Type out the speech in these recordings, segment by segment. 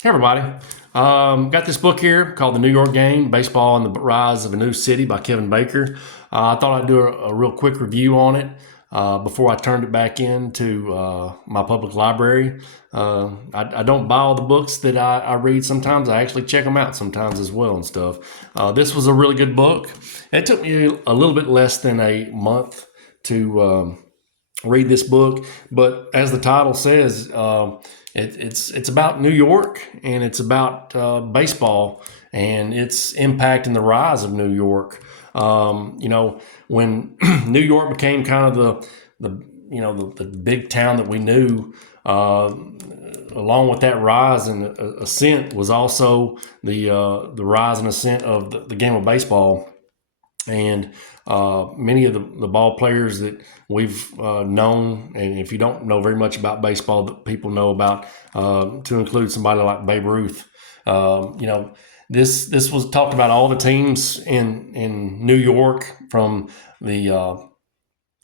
Hey everybody. Got this book here called The New York Game, Baseball and the Rise of a New City by Kevin Baker. I thought I'd do a real quick review on it before I turned it back into my public library. I don't buy all the books that I read sometimes. I actually check them out sometimes as well and stuff. This was a really good book. It took me a little bit less than a month to read this book. But as the title says, it's about New York, and it's about baseball and its impact and the rise of New York. When New York became kind of the big town that we knew. Along with that rise and ascent was also the rise and ascent of the game of baseball, and many of the ball players that we've known, and if you don't know very much about baseball, that people know about, to include somebody like Babe Ruth. This was talked about all the teams in New York from the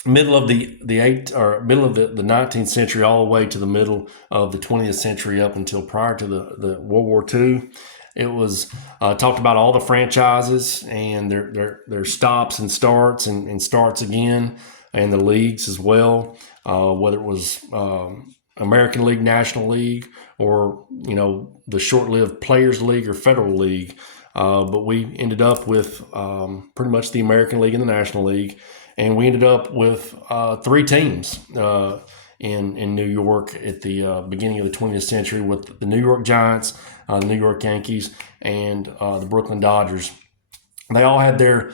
middle of the 19th century all the way to the middle of the 20th century, up until prior to the World War II. It was talked about all the franchises and their stops and starts and starts again, and the leagues as well, whether it was American League, National League, or the short-lived Players League or Federal League. But we ended up with pretty much the American League and the National League, and we ended up with three teams in New York at the beginning of the 20th century, with the New York Giants, the New York Yankees, and the Brooklyn Dodgers. They all had their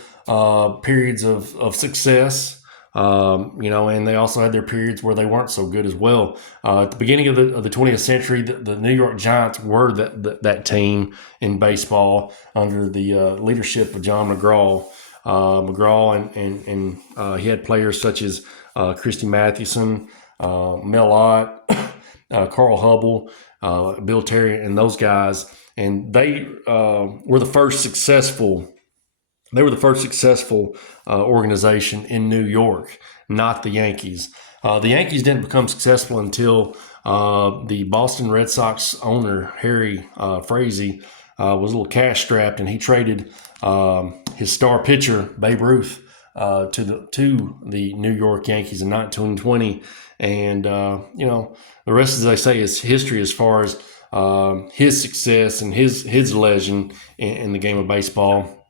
periods of success, and they also had their periods where they weren't so good as well. At the beginning of the 20th century, the New York Giants were that team in baseball under the leadership of John McGraw. And he had players such as Christy Mathewson, Mel Ott, Carl Hubble, Bill Terry, and those guys. And they were the first successful. They were the first successful organization in New York, not the Yankees. The Yankees didn't become successful until the Boston Red Sox owner, Harry Frazee, was a little cash strapped, and he traded his star pitcher, Babe Ruth, to the New York Yankees in 1920. And the rest, as they say, is history as far as his success and his legend in the game of baseball.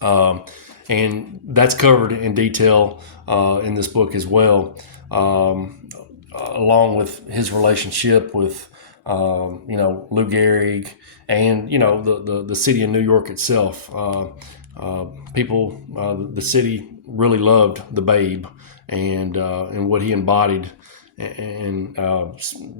And that's covered in detail in this book as well, along with his relationship with Lou Gehrig, and the city of New York itself. The city really loved the Babe and what he embodied. And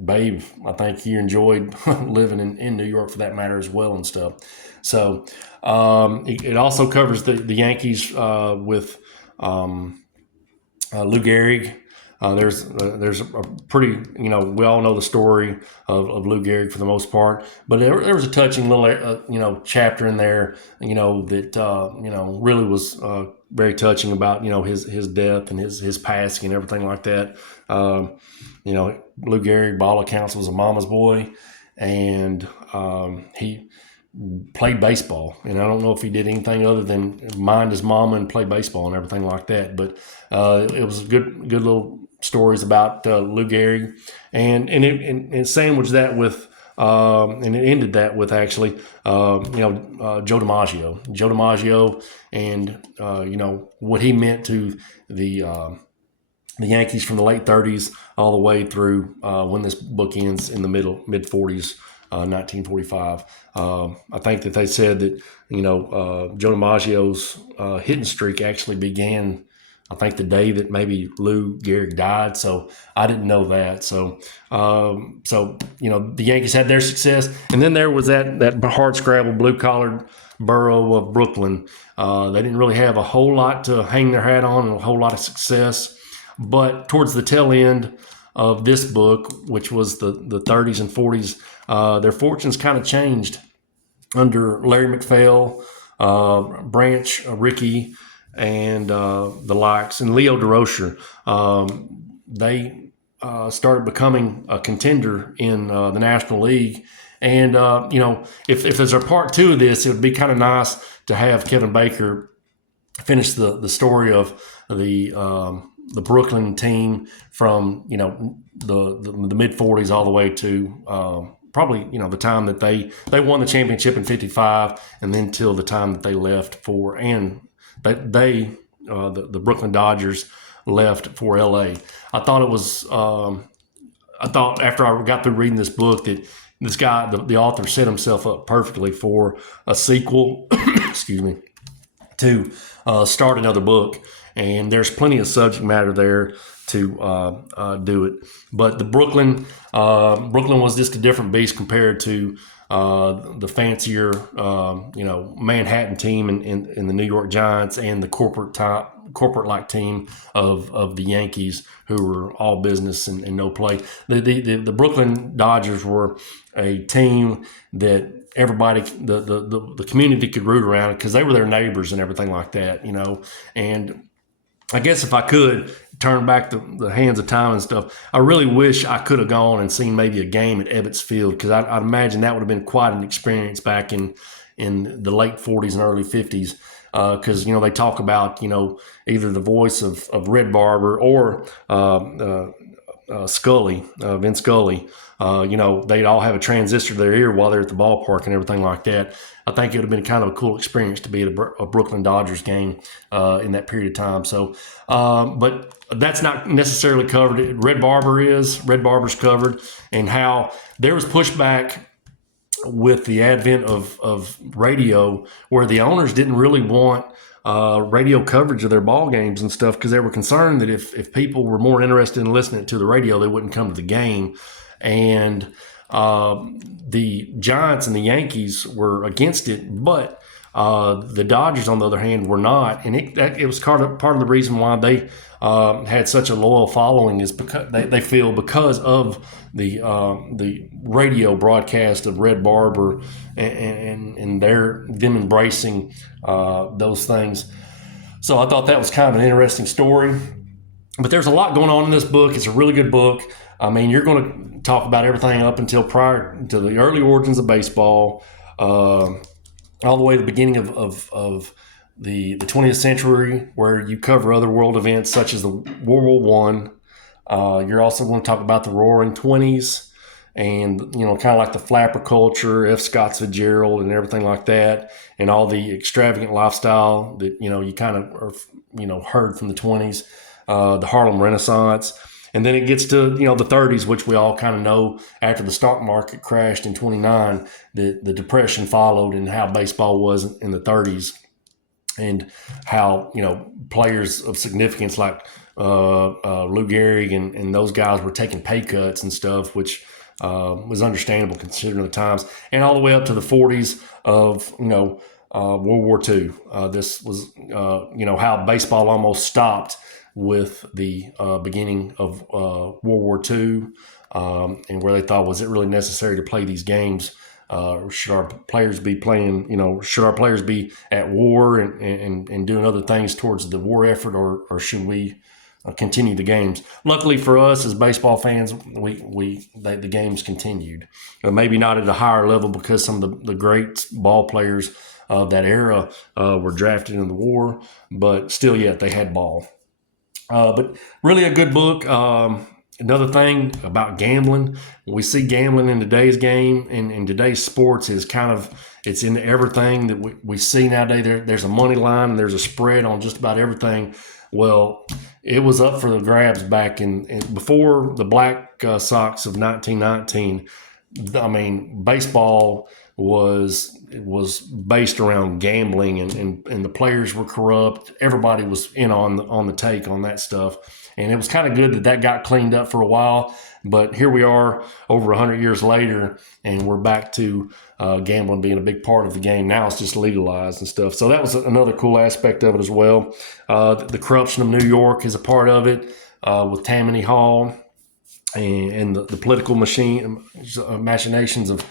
Babe, I think he enjoyed living in New York, for that matter, as well, and stuff. So it also covers the Yankees with Lou Gehrig. There's a pretty, we all know the story of Lou Gehrig for the most part, but there was a touching little, chapter in there, that, really was very touching about, his death and his passing and everything like that. Lou Gehrig, by all accounts, was a mama's boy, and he played baseball, and I don't know if he did anything other than mind his mama and play baseball and everything like that. But it was good little stories about Lou Gehrig, and it sandwiched that with, and it ended that with, actually, Joe DiMaggio, and what he meant to the Yankees from the late 30s all the way through when this book ends in the mid 40s. 1945. I think that they said that Joe DiMaggio's hitting streak actually began, I think, the day that maybe Lou Gehrig died. So I didn't know that. So the Yankees had their success, and then there was that hard scrabble, blue collared borough of Brooklyn. They didn't really have a whole lot to hang their hat on and a whole lot of success. But towards the tail end of this book, which was the 30s and 40s, their fortunes kind of changed under Larry McPhail, Branch Rickey, and the likes, and Leo Durocher. They started becoming a contender in the National League, And, if there's a part two of this, it would be kind of nice to have Kevin Baker finish the story of the Brooklyn team from, the mid 40s all the way to probably, the time that they won the championship in 55 and then till the time that they left for, and the Brooklyn Dodgers left for LA. I thought it was, I thought after I got through reading this book that this guy, the author, set himself up perfectly for a sequel, excuse me, to start another book. And there's plenty of subject matter there to do it. But the Brooklyn was just a different beast compared to the fancier, Manhattan team in the New York Giants and the corporate-like team of the Yankees, who were all business and no play. The Brooklyn Dodgers were a team that everybody, the community could root around because they were their neighbors and everything like that, And I guess if I could turn back the hands of time and stuff, I really wish I could have gone and seen maybe a game at Ebbets Field, because I'd imagine that would have been quite an experience back in the late 40s and early 50s. Because, they talk about, either the voice of Red Barber or Scully, Vince Scully. They'd all have a transistor to their ear while they're at the ballpark and everything like that. I think it would have been kind of a cool experience to be at a Brooklyn Dodgers game in that period of time. So, but that's not necessarily covered. Red Barber's covered, and how there was pushback with the advent of radio, where the owners didn't really want radio coverage of their ball games and stuff, because they were concerned that if people were more interested in listening to the radio, they wouldn't come to the game. And the Giants and the Yankees were against it, but the Dodgers, on the other hand, were not. And it was part of the reason why they had such a loyal following, is because they feel because of the radio broadcast of Red Barber and them embracing those things. So I thought that was kind of an interesting story. But there's a lot going on in this book. It's a really good book. I mean, you're going to talk about everything up until prior to the early origins of baseball, all the way to the beginning of the 20th century, where you cover other world events such as the World War I. You're also going to talk about the Roaring Twenties and, kind of like the flapper culture, F. Scott Fitzgerald and everything like that, and all the extravagant lifestyle that, you kind of heard from the 20s, the Harlem Renaissance. And then it gets to, the 30s, which we all kind of know after the stock market crashed in 29, the Depression followed, and how baseball was in the 30s, and how, players of significance like Lou Gehrig and those guys were taking pay cuts and stuff, which was understandable considering the times, and all the way up to the 40s of, World War II. This was, how baseball almost stopped with the beginning of World War II, and where they thought, was it really necessary to play these games? Should our players be playing, should our players be at war and doing other things towards the war effort, or should we continue the games? Luckily for us as baseball fans, the games continued. Maybe not at a higher level, because some of the great ball players of that era were drafted in the war, but still yet they had ball. But really a good book. Another thing about gambling, we see gambling in today's game and in today's sports is it's in everything that we see nowadays. There's a money line and there's a spread on just about everything. Well, it was up for the grabs back in before the Black Sox of 1919. I mean, baseball was based around gambling, and the players were corrupt. Everybody was in on the take on that stuff. And it was kind of good that got cleaned up for a while. But here we are over 100 years later, and we're back to gambling being a big part of the game. Now it's just legalized and stuff. So that was another cool aspect of it as well. The corruption of New York is a part of it, with Tammany Hall and the political machinations of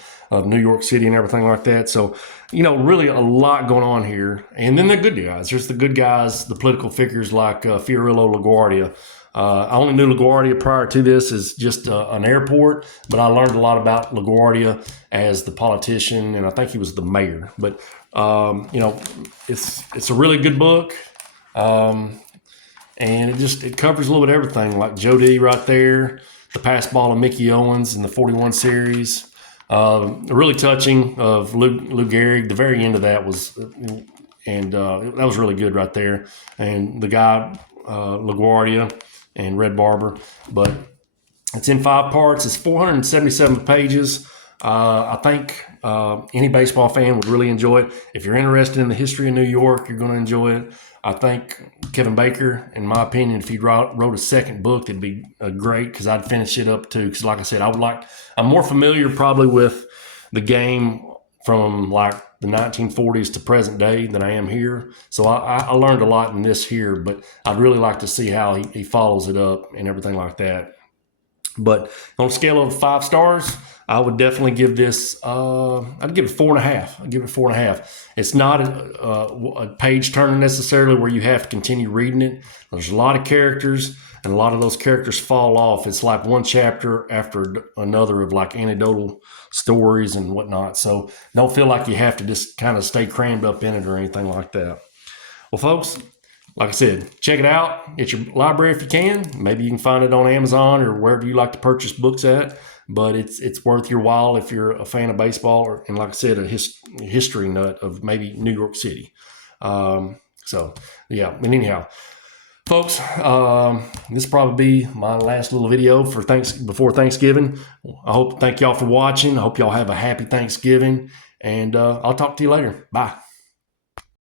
New York City and everything like that. So, really a lot going on here. And then the good guys. There's the good guys, the political figures like Fiorillo LaGuardia, I only knew LaGuardia prior to this as just an airport, but I learned a lot about LaGuardia as the politician, and I think he was the mayor. But it's a really good book, and it covers a little bit of everything, like Joe D right there, the pass ball of Mickey Owens in the 41 series. Really touching of Lou Gehrig. The very end of that was, and that was really good right there. And the guy, LaGuardia and Red Barber. But it's in 5 parts. It's 477 pages. I think any baseball fan would really enjoy it. If you're interested in the history of New York, you're going to enjoy it. I think Kevin Baker, in my opinion, if he wrote a second book, it'd be great, because I'd finish it up too. Because like I said, I'm more familiar probably with the game from like the 1940s to present day than I am here. So I learned a lot in this here, but I'd really like to see how he follows it up and everything like that. But on a scale of 5 stars, I would definitely give this, I'd give it 4.5. I'd give it 4.5. It's not a page turner necessarily where you have to continue reading it. There's a lot of characters, and a lot of those characters fall off. It's like one chapter after another of like anecdotal stories and whatnot. So don't feel like you have to just kind of stay crammed up in it or anything like that. Well, folks, like I said, check it out at your library if you can. Maybe you can find it on Amazon or wherever you like to purchase books at. But it's worth your while if you're a fan of baseball, and like I said, a history nut of maybe New York City. So yeah, and anyhow, folks, this will probably be my last little video before Thanksgiving. Thank y'all for watching. I hope y'all have a happy Thanksgiving, and I'll talk to you later. Bye.